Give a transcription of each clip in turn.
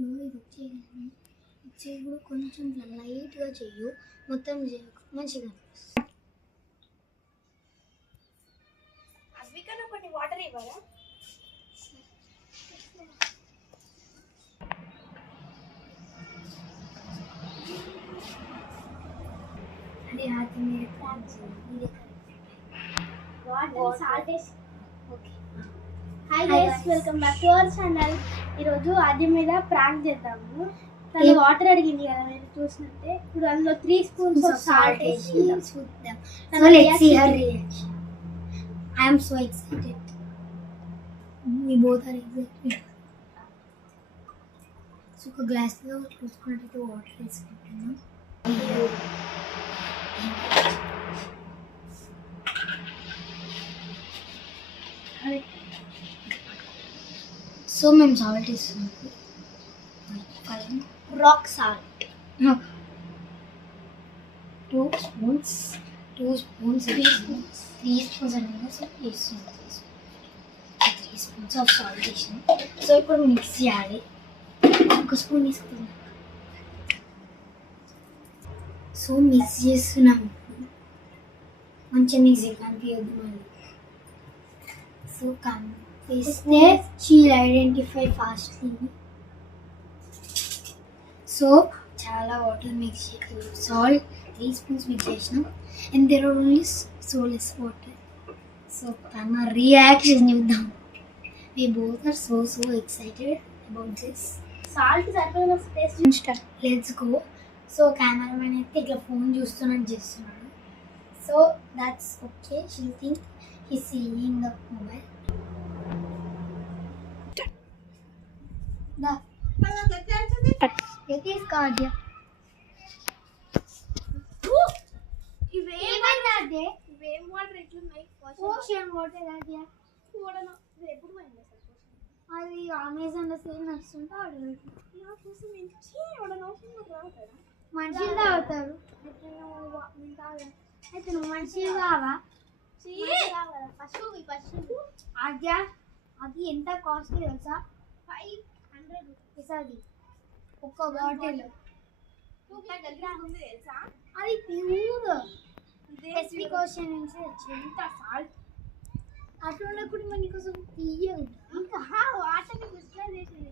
ఇది వచ్చేది కూడా కొంచెం లైట్గా చెయ్యు, మొత్తం చేయకు, మంచిగా అవికన్నా కొన్ని వాటర్ ఇవ్వరా? అదే అది మీరు ప్లాన్ చేయండి. Water salt okay. Hi guys, welcome back to our channel. ఈరోజు ఆది మీద ప్రాంక్ చేద్దాము. తను వాటర్ అడిగింది కదా, మీరు చూసినట్టే. ఇప్పుడు అందులో 3 స్పూన్స్ ఆఫ్ సాల్ట్ వేసి చూద్దాం. So let's see her reaction. I am so excited. We both are excited. So ఒక గ్లాస్లో చూసుకున్నట్టయితే వాటర్ వేసుకుంటున్నాం. సో మేము సాల్ట్ వేస్తున్నాం. రాక్ సాల్ట్ 2 స్పూన్స్ 3 స్పూన్స్ అనేది సో వేస్తున్నాం. 3 స్పూన్స్ ఆఫ్ సాల్ట్ వేసినాం. సో ఇప్పుడు మిక్స్ చేయాలి. ఒక స్పూన్ తీసుకుందాం. సో మిక్స్ చేస్తున్నాం. మంచిగా మిక్స్ కనిపించద్దు మళ్ళీ. సో కనిపిస్తే షీల్ ఐడెంటిఫై ఫాస్ట్లీ. సో చాలా వాటర్ మిక్స్ చేయాలి. సాల్ట్ 3 స్పూన్స్ మిక్స్ చేసినాం. And there are only less water. So తన రియాక్షన్ చూద్దాం. We both are so excited about this. Salt సరిపోయిన taste. Let's go. So cameraman అయితే ఇట్లా phone చూస్తున్నట్టు చేస్తున్నాడు. So that's okay. She think he seeing the mobile. తీసుకోవాలి. ఇవేమన్నాడే? ఇవేం వాటర్ ఎట్లున్నాయి? ఓషన్ వాటర్ అది చూడను. ఎప్పుడు పోయింది అసలు? అది అమెజాన్లో సేల్ నడుస్తుంటే ఆర్డర్ మనుషులు తాగుతారు. అయితే నువ్వు మనుషులు కావా? పశువు అద్యా అది ఎంత కాస్ట్ తెలుసా? 500 రూపీస్. అది ఒక్క బాటిల్. తెలుసా? అది ప్యూర్ స్పెసిఫిక్ ఓషన్ నుంచి వచ్చింది. సాల్ట్ అట్లా ఉన్నప్పుడు మన కోసం తీయదు. ఇంకా వాటర్ని క్రిస్టలైజ్ చేసింది.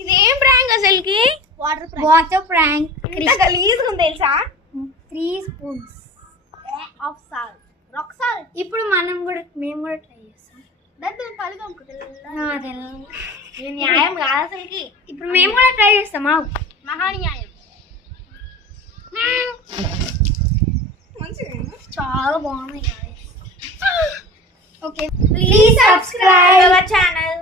ఇదేం ప్రాంక్ అసలుకి? Water prank. గలీజ్గా ఉంది తెలుసా? 3 spoons of salt, rock salt. ఇప్పుడు మేము కూడా ట్రై చేస్తాం. దాంతో కలుగు న్యాయం కాదు అసలుకి. ఇప్పుడు మేము కూడా ట్రై చేస్తామా? మహాన్యాయం. చాలా బాగున్నాయి. Okay, please subscribe our channel.